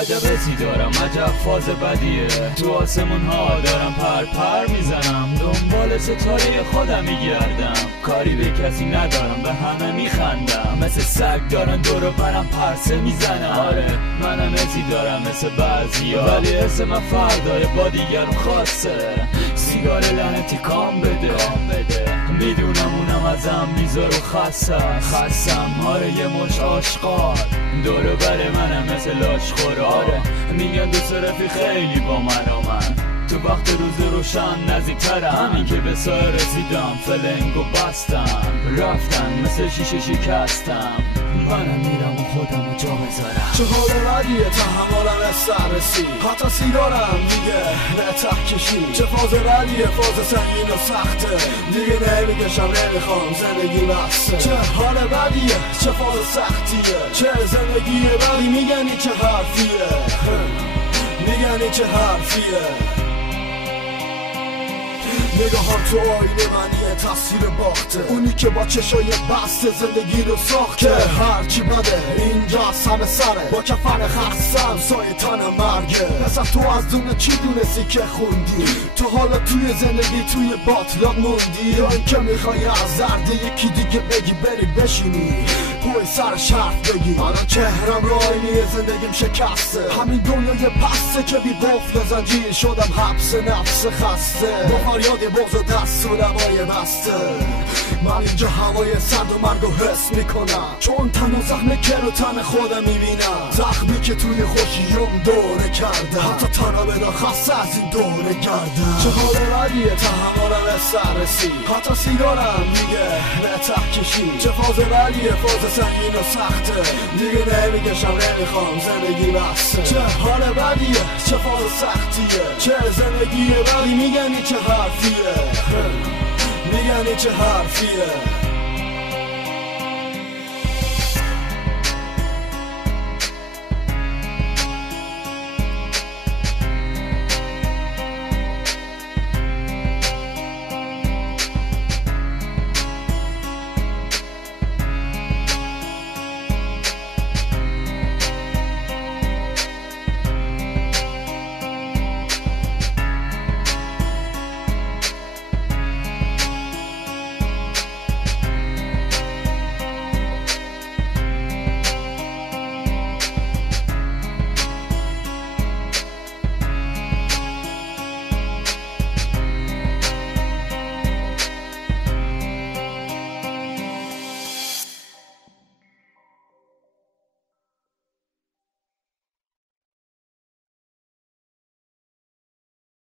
عجب حسی دارم، عجب فاز بدیه. تو آسمون ها دارم پر میزنم، دنبال ستاره خودم میگردم. کاری به کسی ندارم، به همه میخندم. مثل سگ دارن دورو برم پرسه میزنم. آره منم حسی دارم مثل بعضیا، ولی حس من فردای با دیگرون خاصه. سیگار لعنتی کام بده میدونم اونم ازم میذار و خستم. آره یه مش آشقار دورو بر منم مثل لاشخورا. آره میگن دوست رفیق خیلی با من تو وقت روز روشن نزدیکترم. همین که به سایه رسیدم فلنگو بستم، رفتن مثل شیشه شکستم. منم میرم و خودم رو جا بذارم. چه حال بدیه تحملم از سر رسید، حتی سیگارم دیگه نته کشید. چه فاز بدیه، فاز سنگین و سخته، دیگه نمیکشم نمیخوام زندگی بسته. چه حال بدیه، چه فاز سختیه، چه زندگیه ولی میگنی چه حرفیه، میگنی چه حرفیه. نگاهم تو آینه منیه تصویر باخته، اونی که با چشای بسته زندگی رو ساخته. هرچی بده اینجا همه سره، با کفن خستم سایه تنم مرگه. مثلا تو از دونه چی دونستی که خوندی؟ تو حالا توی زندگی توی باطلات موندی، یا این که میخوای از زرده یکی دیگه بگی بری بشینی پای سرش حرف بگی. الان چهرم رو آینه زندگیم شکسته، همین دنیای پسته که بی قفل زنجیر شدم حبس نفس خسته. با فریاد بغض و دست و لبای بسته، من اینجا هوای سرد و مرگ و حس میکنم، چون تن و زخم کل و تن خودم میبینم. زخمی که توی خوشیم دوره کرده، حتی تنها بدا خسته از این دوره گردم. چه حال بدیه تحملم از سر رسید، حتی سیگارم دیگه نته کشید. چه فاز بدیه، فاز سنگین و سخته، دیگه نمیکشم نمیخوام زندگی بسته. چه حال بدیه، چه فاز سختیه، چه زندگیه ولی میگنی چه حرفیه، میگنی چه حرفیه.